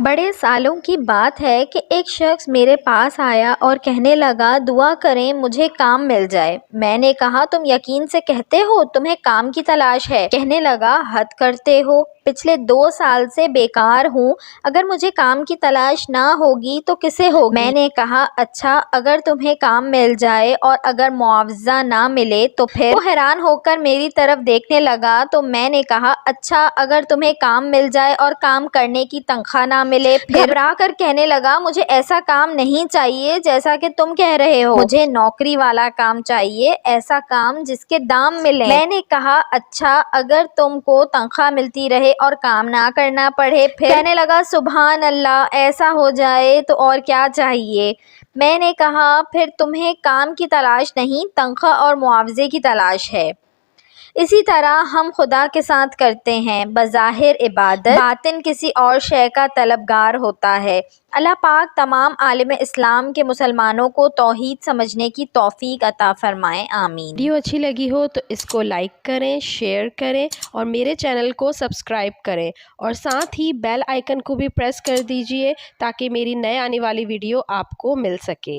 بڑے سالوں کی بات ہے کہ ایک شخص میرے پاس آیا اور کہنے لگا دعا کریں مجھے کام مل جائے۔ میں نے کہا تم یقین سے کہتے ہو تمہیں کام کی تلاش ہے؟ کہنے لگا حد کرتے ہو، پچھلے 2 سال سے بیکار ہوں، اگر مجھے کام کی تلاش نہ ہوگی تو کسے ہوگی؟ میں نے کہا اچھا اگر تمہیں کام مل جائے اور اگر معاوضہ نہ ملے تو پھر؟ وہ حیران ہو کر میری طرف دیکھنے لگا تو میں نے کہا اچھا اگر تمہیں کام مل جائے اور کام کرنے کی تنخواہ نہ ملے پھر؟ گھبرا کر کہنے لگا مجھے ایسا کام نہیں چاہیے جیسا کہ تم کہہ رہے ہو، مجھے نوکری والا کام چاہیے، ایسا کام جس کے دام ملیں۔ میں نے کہا اچھا اگر تم کو تنخواہ ملتی رہے اور کام نہ کرنا پڑے پھر؟ کہنے لگا سبحان اللہ، ایسا ہو جائے تو اور کیا چاہیے؟ میں نے کہا پھر تمہیں کام کی تلاش نہیں تنخواہ اور معاوضے کی تلاش ہے۔ اسی طرح ہم خدا کے ساتھ کرتے ہیں، بظاہر عبادت، باطن کسی اور شے کا طلبگار ہوتا ہے۔ اللہ پاک تمام عالم اسلام کے مسلمانوں کو توحید سمجھنے کی توفیق عطا فرمائے، آمین۔ ویڈیو اچھی لگی ہو تو اس کو لائک کریں، شیئر کریں اور میرے چینل کو سبسکرائب کریں اور ساتھ ہی بیل آئیکن کو بھی پریس کر دیجئے تاکہ میری نئے آنے والی ویڈیو آپ کو مل سکے۔